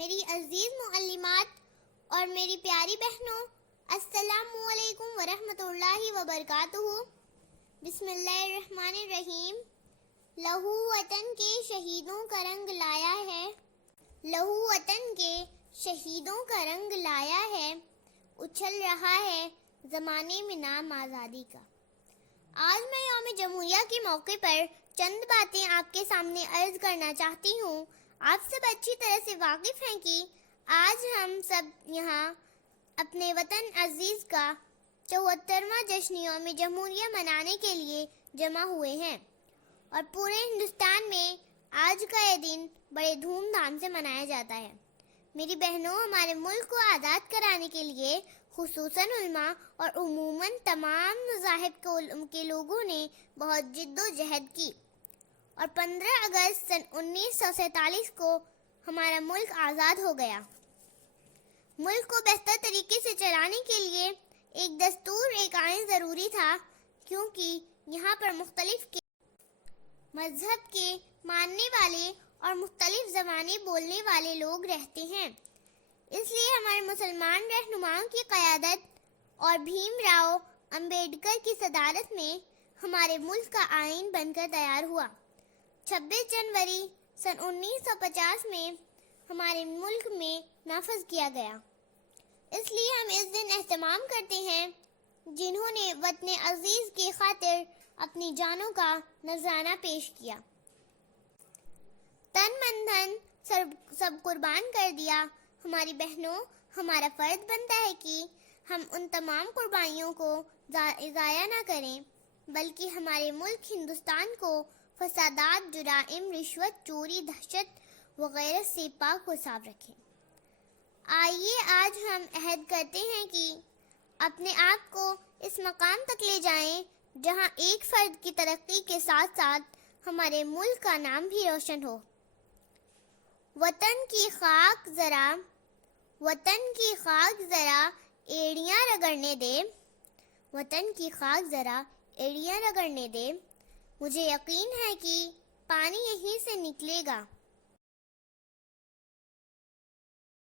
میری عزیز معلمات اور میری پیاری بہنوں، السلام علیکم ورحمۃ اللہ وبرکاتہ۔ بسم اللہ الرحمن الرحیم۔ لہو وطن کے شہیدوں کا رنگ لایا ہے، لہو وطن کے شہیدوں کا رنگ لایا ہے، اچھل رہا ہے زمانے میں نام آزادی کا۔ آج میں یوم جمہوریہ کے موقع پر چند باتیں آپ کے سامنے عرض کرنا چاہتی ہوں۔ آپ سب اچھی طرح سے واقف ہیں کہ آج ہم سب یہاں اپنے وطن عزیز کا 74واں جشن یوم جمہوریہ منانے کے لیے جمع ہوئے ہیں، اور پورے ہندوستان میں آج کا یہ دن بڑے دھوم دھام سے منایا جاتا ہے۔ میری بہنوں، ہمارے ملک کو آزاد کرانے کے لیے خصوصاً علماء اور عموماً تمام مذاہب کے لوگوں نے بہت جد و جہد کی، اور 15 اگست سن 1947 کو ہمارا ملک آزاد ہو گیا۔ ملک کو بہتر طریقے سے چلانے کے لیے ایک دستور، ایک آئین ضروری تھا، کیونکہ یہاں پر مختلف مذہب کے ماننے والے اور مختلف زبانیں بولنے والے لوگ رہتے ہیں۔ اس لیے ہمارے مسلمان رہنماؤں کی قیادت اور بھیم راؤ امبیڈکر کی صدارت میں ہمارے ملک کا آئین بن کر تیار ہوا۔ 26 جنوری سن 1950 میں ہمارے ملک میں نافذ کیا گیا۔ اس لیے ہم اس دن اہتمام کرتے ہیں جنہوں نے وطن عزیز کی خاطر اپنی جانوں کا نذرانہ پیش کیا، تن من دھن سب قربان کر دیا۔ ہماری بہنوں، ہمارا فرض بنتا ہے کہ ہم ان تمام قربانیوں کو ضائع نہ کریں، بلکہ ہمارے ملک ہندوستان کو فسادات، جرائم، رشوت، چوری، دہشت وغیرہ سے پاک و صاف رکھیں۔ آئیے آج ہم عہد کرتے ہیں کہ اپنے آپ کو اس مقام تک لے جائیں جہاں ایک فرد کی ترقی کے ساتھ ساتھ ہمارے ملک کا نام بھی روشن ہو۔ وطن کی خاک ذرا ایڑیاں رگڑنے دے، وطن کی خاک ذرا ایڑیاں رگڑنے دے، مجھے یقین ہے کہ پانی یہیں سے نکلے گا۔